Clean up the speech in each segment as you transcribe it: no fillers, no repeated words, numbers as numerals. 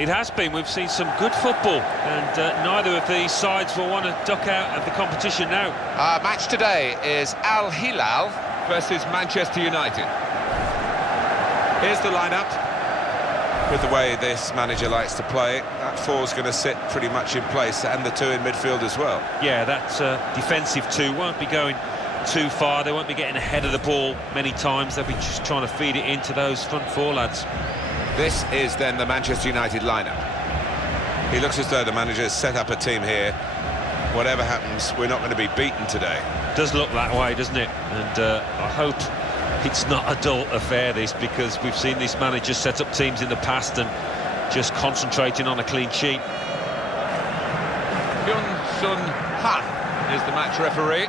It has been. We've seen some good football, and neither of these sides will want to duck out of the competition now. Our match today is Al Hilal versus Manchester United. Here's the lineup. With the way this manager likes to play, that four's going to sit pretty much in place, and the two in midfield as well. Yeah, that defensive two won't be going too far. They won't be getting ahead of the ball many times. They'll be just trying to feed it into those front four lads. This is then the Manchester United lineup. He looks as though the manager has set up a team here. Whatever happens, we're not going to be beaten today. It does look that way, doesn't it? And I hope it's not a dull affair, this, because we've seen this manager set up teams in the past and just concentrating on a clean sheet. Hyun-Sun Han is the match referee.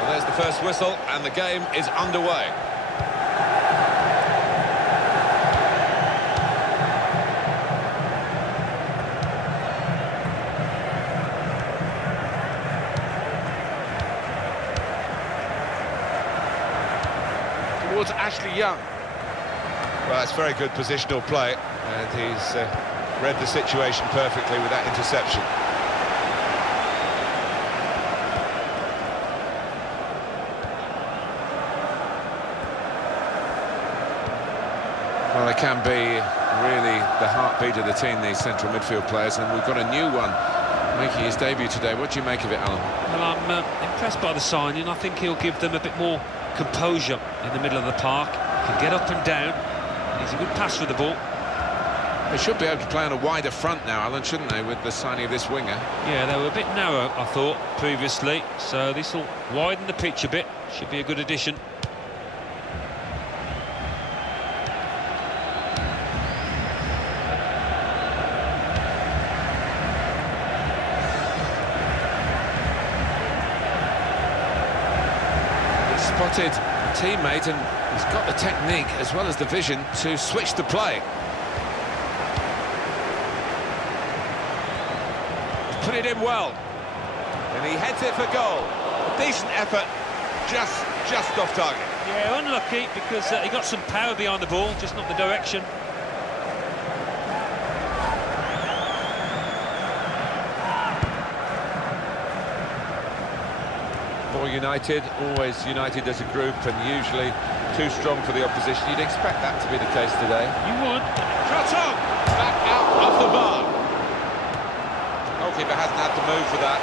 Well, there's the first whistle, and the game is underway. Towards Ashley Young. Well, that's very good positional play, and he's read the situation perfectly with that interception. Well, they can be really the heartbeat of the team, these central midfield players, and we've got a new one making his debut today. What do you make of it, Alan? Well, I'm impressed by the signing. I think he'll give them a bit more composure in the middle of the park. Can get up and down. He's a good pass for the ball. They should be able to play on a wider front now, Alan, shouldn't they, with the signing of this winger? Yeah, they were a bit narrow, I thought, previously, so this will widen the pitch a bit. Should be a good addition. Spotted a teammate, and he's got the technique as well as the vision to switch the play. He's put it in well, and he heads it for goal. A decent effort, just off target. Yeah, unlucky, because he got some power behind the ball, just not the direction. For United, always United as a group, and usually too strong for the opposition. You'd expect that to be the case today. You would. Shot on! Back out off the bar. Goalkeeper hasn't had to move for that.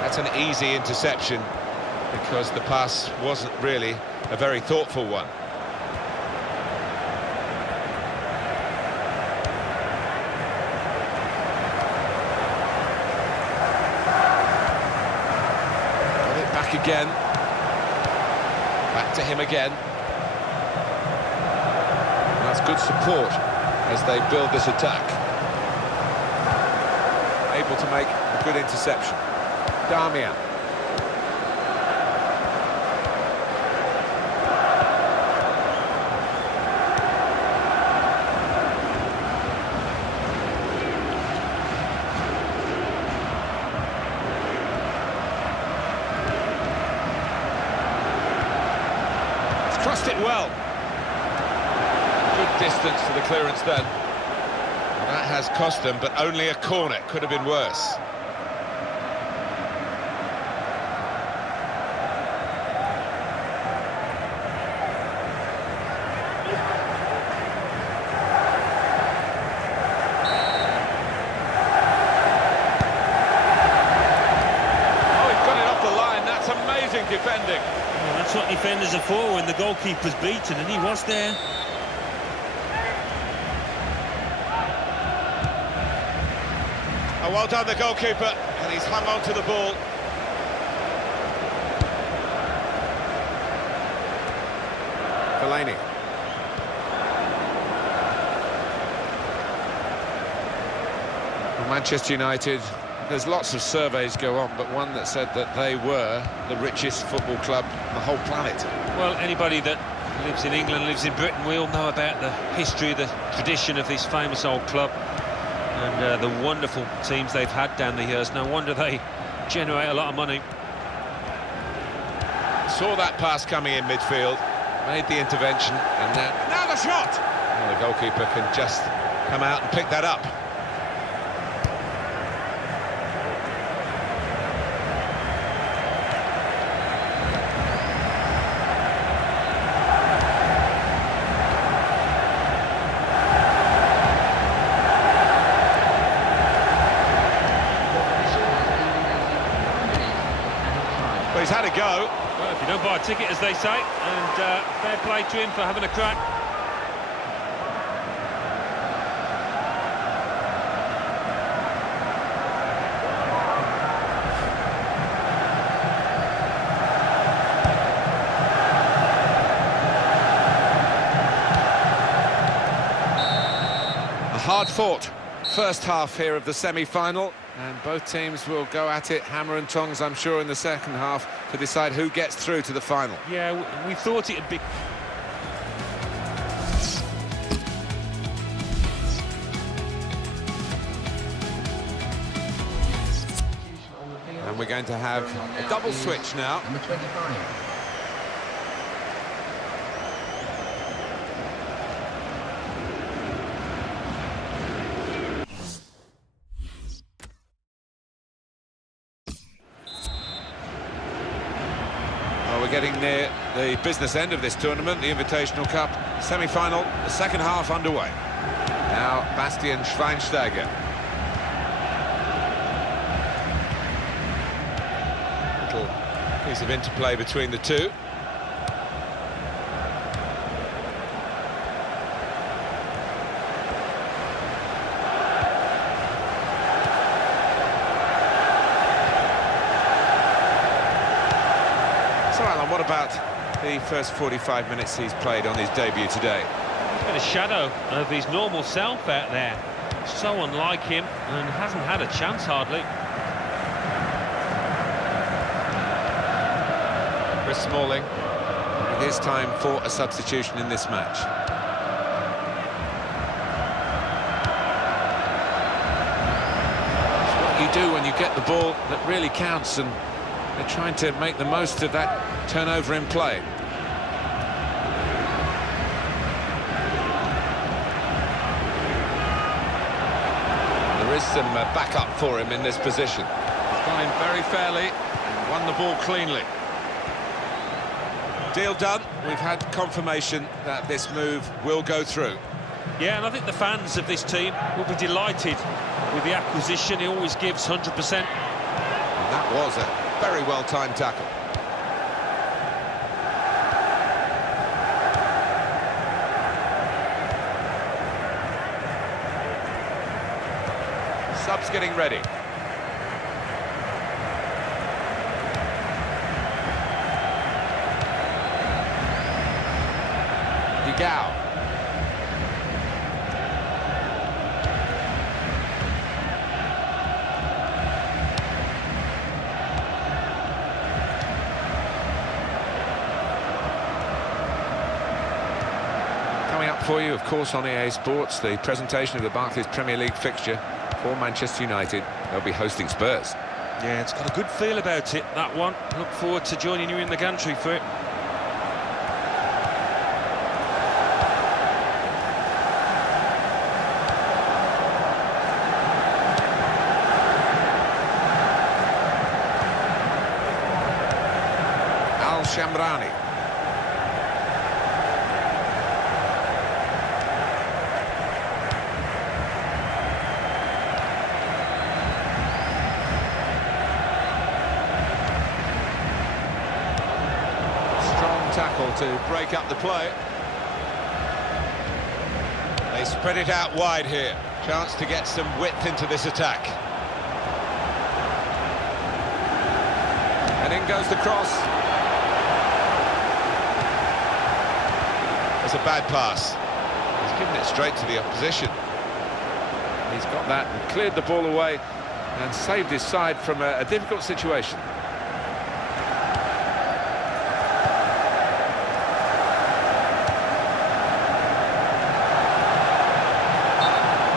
That's an easy interception, because the pass wasn't really a very thoughtful one. Again, back to him again. And that's good support as they build this attack. Able to make a good interception. Damian. Crossed it well. Good distance to the clearance then. That has cost them, but only a corner. Could have been worse. Oh, he got it off the line. That's amazing defending. Well, that's what defenders are for when the goalkeeper's beaten, and he was there. Oh, well done, the goalkeeper, and he's hung on to the ball. Fellaini. Well, Manchester United, there's lots of surveys go on, but one that said that they were the richest football club on the whole planet. Well, anybody that lives in England, lives in Britain, we all know about the history, the tradition of this famous old club. and the wonderful teams they've had down the years. No wonder they generate a lot of money. Saw that pass coming in midfield, made the intervention, and now the shot! Well, the goalkeeper can just come out and pick that up. Well, he's had a go. Well, if you don't buy a ticket, as they say, and fair play to him for having a crack. A hard-fought first half here of the semi-final, and both teams will go at it hammer and tongs, I'm sure, in the second half to decide who gets through to the final. Yeah, we thought it'd be... And we're going to have a double switch now. Number 25. Well, we're getting near the business end of this tournament, the Invitational Cup semi-final, the second half underway. Now, Bastian Schweinsteiger. Little piece of interplay between the two. So, Alan, what about the first 45 minutes he's played on his debut today? He's been a shadow of his normal self out there. So unlike him, and hasn't had a chance hardly. Chris Smalling, with his time for a substitution in this match. It's what you do when you get the ball that really counts, and they're trying to make the most of that turnover in play. There is some backup for him in this position. He's gone in very fairly and won the ball cleanly. Deal done. We've had confirmation that this move will go through. Yeah, and I think the fans of this team will be delighted with the acquisition. He always gives 100%. And that was a very well-timed tackle. Subs getting ready. Gao. Coming up for you, of course, on EA Sports, the presentation of the Barclays Premier League fixture for Manchester United. They'll be hosting Spurs. Yeah, it's got a good feel about it, that one. Look forward to joining you in the gantry for it. Shamrani. Strong tackle to break up the play. They spread it out wide here. Chance to get some width into this attack. And in goes the cross. It's a bad pass. He's given it straight to the opposition. He's got that and cleared the ball away and saved his side from a difficult situation.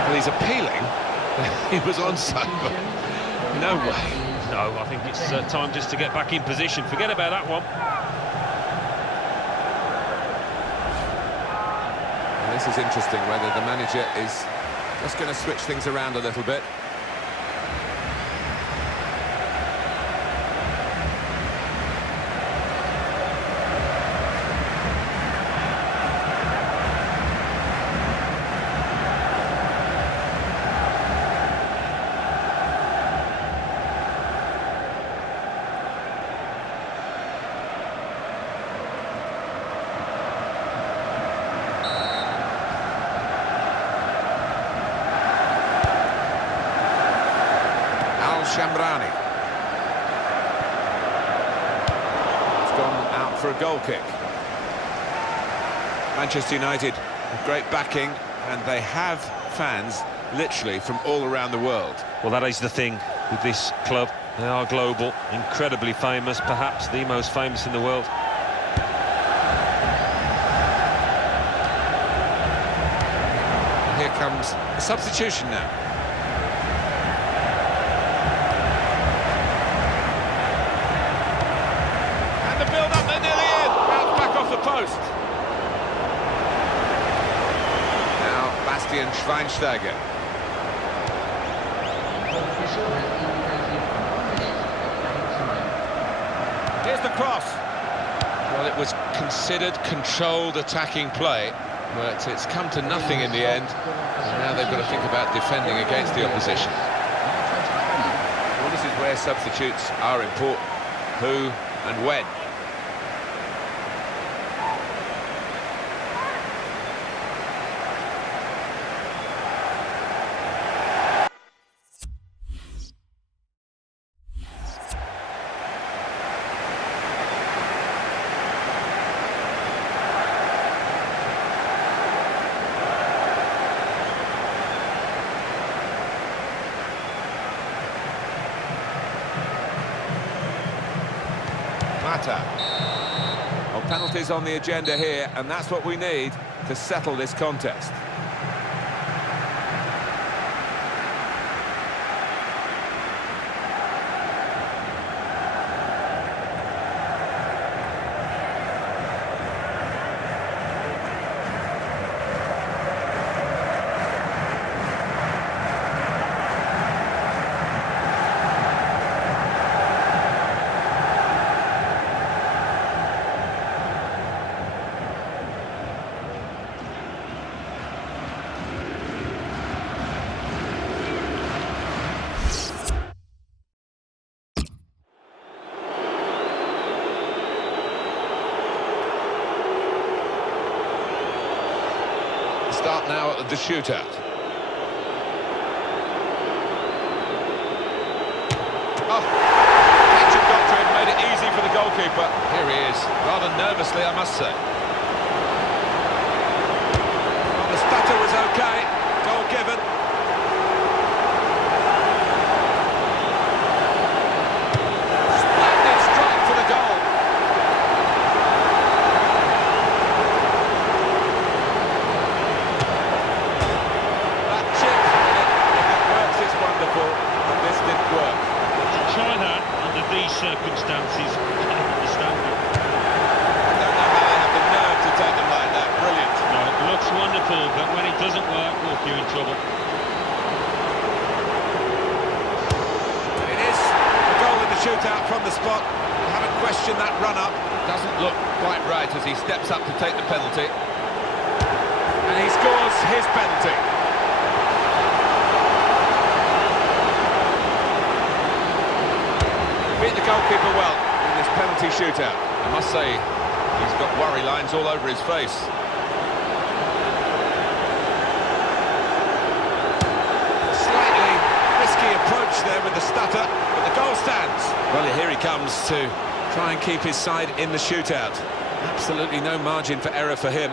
Well, he's appealing, He was onside, but no way. No, I think it's time just to get back in position. Forget about that one. Well, this is interesting, whether the manager is just going to switch things around a little bit. Shamrani. It's gone out for a goal kick. Manchester United with great backing, and they have fans literally from all around the world. Well, that is the thing with this club. They are global, incredibly famous, perhaps the most famous in the world. Here comes a substitution now. Post. Now Schweinsteiger. Here's the cross. Well, it was considered controlled attacking play, but it's come to nothing in the end. And now they've got to think about defending against the opposition. Well, this is where substitutes are important. Who and when. Well, penalties on the agenda here, and that's what we need to settle this contest. Start now at the shootout. Oh, catch got to him, made it easy for the goalkeeper. Here he is, rather nervously, I must say. Well, the stutter was okay, goal given. Splendid strike for the goal. Circumstances, I can't understand it. I don't know how they have the nerve to take them like that. Brilliant. No, it looks wonderful, but when it doesn't work, look, you're in trouble. It is a goal in the shootout from the spot. I haven't questioned that run-up. Doesn't look quite right as he steps up to take the penalty. And he scores his penalty. Beat the goalkeeper well in this penalty shootout. I must say, he's got worry lines all over his face. Slightly risky approach there with the stutter, but the goal stands. Well, here he comes to try and keep his side in the shootout. Absolutely no margin for error for him.